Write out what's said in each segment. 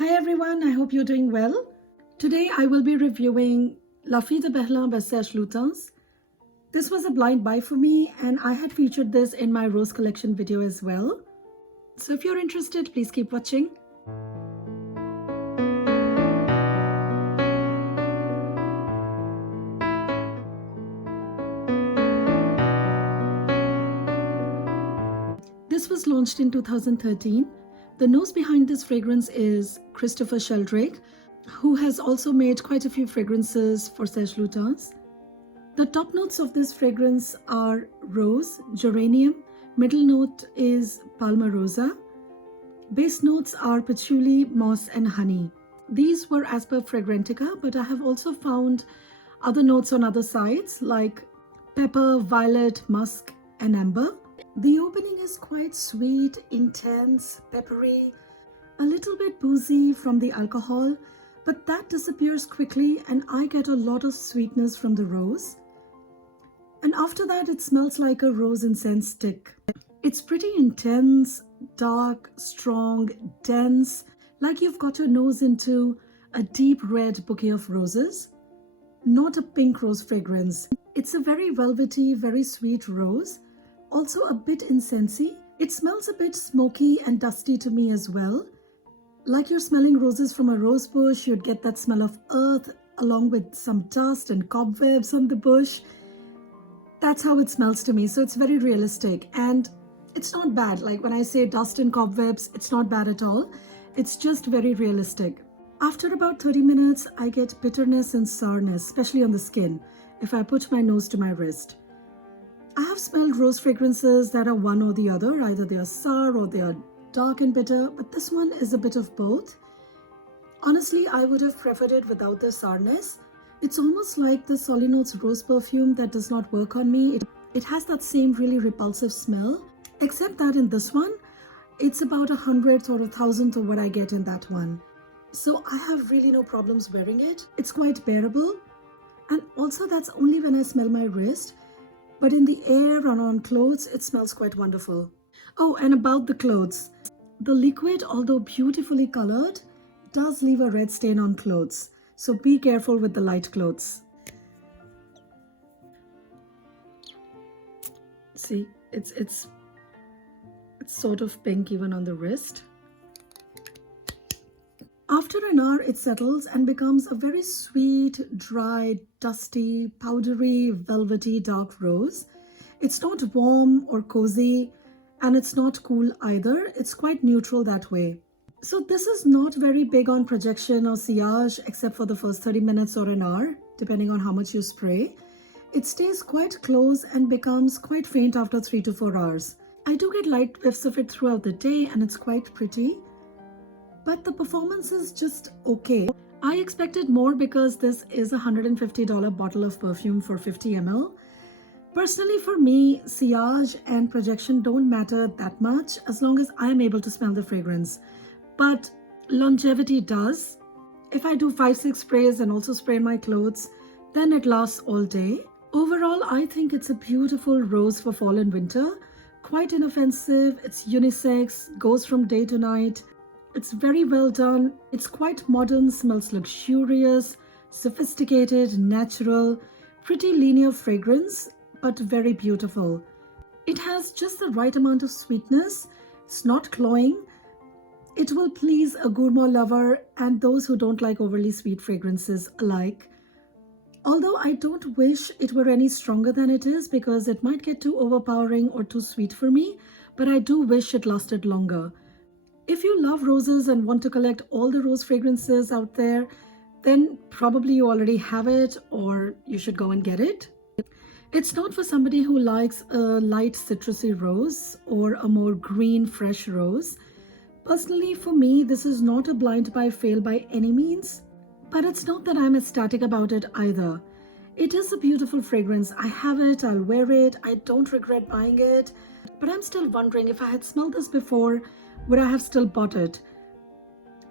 Hi everyone, I hope you're doing well. Today I will be reviewing La Fille de Berlin by Serge Lutens. This was a blind buy for me and I had featured this in my rose collection video as well. So if you're interested, please keep watching. This was launched in 2013. The nose behind this fragrance is Christopher Sheldrake, who has also made quite a few fragrances for Serge Lutens. The top notes of this fragrance are rose, geranium, middle note is palmarosa, base notes are patchouli, moss and honey. These were as per Fragrantica, but I have also found other notes on other sites like pepper, violet, musk and amber. The opening is quite sweet, intense, peppery, a little bit boozy from the alcohol, but that disappears quickly and I get a lot of sweetness from the rose. And after that, it smells like a rose incense stick. It's pretty intense, dark, strong, dense, like you've got your nose into a deep red bouquet of roses. Not a pink rose fragrance. It's a very velvety, very sweet rose. Also a bit incensey. It smells a bit smoky and dusty to me as well. Like you're smelling roses from a rose bush, you'd get that smell of earth along with some dust and cobwebs on the bush. That's how it smells to me. So it's very realistic and it's not bad. Like when I say dust and cobwebs, it's not bad at all. It's just very realistic. After about 30 minutes, I get bitterness and sourness, especially on the skin, if I put my nose to my wrist. I have smelled rose fragrances that are one or the other. Either they are sour or they are dark and bitter, but this one is a bit of both. Honestly, I would have preferred it without the sourness. It's almost like the Solino's rose perfume that does not work on me. It has that same really repulsive smell, except that in this one, it's about 100th or 1000th of what I get in that one. So I have really no problems wearing it. It's quite bearable. And also that's only when I smell my wrist. But in the air and on clothes, it smells quite wonderful. Oh, and about the clothes. The liquid, although beautifully colored, does leave a red stain on clothes. So be careful with the light clothes. See, it's sort of pink even on the wrist. After an hour, it settles and becomes a very sweet, dry, dusty, powdery, velvety dark rose. It's not warm or cozy and it's not cool either. It's quite neutral that way. So this is not very big on projection or sillage except for the first 30 minutes or an hour, depending on how much you spray. It stays quite close and becomes quite faint after 3 to 4 hours. I do get light whiffs of it throughout the day and it's quite pretty. But the performance is just okay. I expected more because this is a $150 bottle of perfume for 50 ml. Personally for me, sillage and projection don't matter that much as long as I'm able to smell the fragrance. But longevity does. If I do 5-6 sprays and also spray my clothes, then it lasts all day. Overall, I think it's a beautiful rose for fall and winter. Quite inoffensive, it's unisex, goes from day to night. It's very well done. It's quite modern, smells luxurious, sophisticated, natural, pretty linear fragrance, but very beautiful. It has just the right amount of sweetness. It's not cloying. It will please a gourmand lover and those who don't like overly sweet fragrances alike. Although I don't wish it were any stronger than it is because it might get too overpowering or too sweet for me, but I do wish it lasted longer. If you love roses and want to collect all the rose fragrances out there, then probably you already have it or you should go and get it. It's not for somebody who likes a light citrusy rose or a more green fresh rose. Personally, for me, this is not a blind buy fail by any means, but it's not that I'm ecstatic about it either. It is a beautiful fragrance. I have it, I'll wear it, I don't regret buying it, but I'm still wondering if I had smelled this before, would I have still bought it?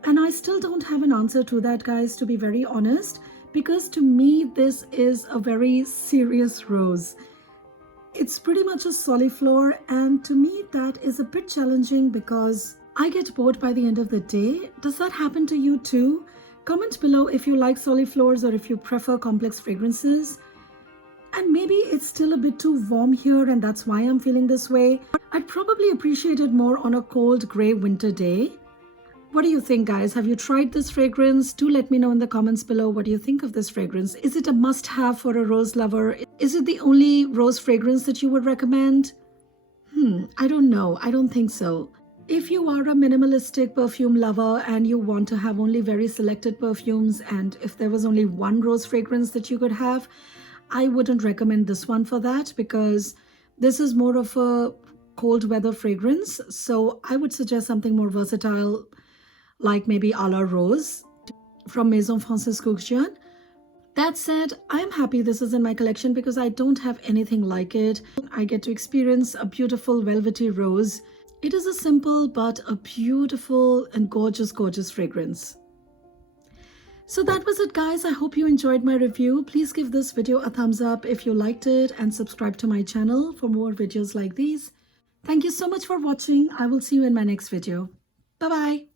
And I still don't have an answer to that, guys, to be very honest, because to me, this is a very serious rose. It's pretty much a soliflor, and to me, that is a bit challenging because I get bored by the end of the day. Does that happen to you too? Comment below if you like soliflores or if you prefer complex fragrances. And maybe it's still a bit too warm here and that's why I'm feeling this way. I'd probably appreciate it more on a cold grey winter day. What do you think, guys? Have you tried this fragrance? Do let me know in the comments below what you think of this fragrance. Is it a must-have for a rose lover? Is it the only rose fragrance that you would recommend? I don't know. I don't think so. If you are a minimalistic perfume lover and you want to have only very selected perfumes, and if there was only one rose fragrance that you could have, I wouldn't recommend this one for that, because this is more of a cold weather fragrance. So I would suggest something more versatile, like maybe a la Rose from Maison Francis Kurkdjian. That said, I'm happy this is in my collection because I don't have anything like it. I get to experience a beautiful velvety rose. It is a simple but a beautiful and gorgeous, gorgeous fragrance. So that was it, guys. I hope you enjoyed my review. Please give this video a thumbs up if you liked it and subscribe to my channel for more videos like these. Thank you so much for watching. I will see you in my next video. Bye-bye.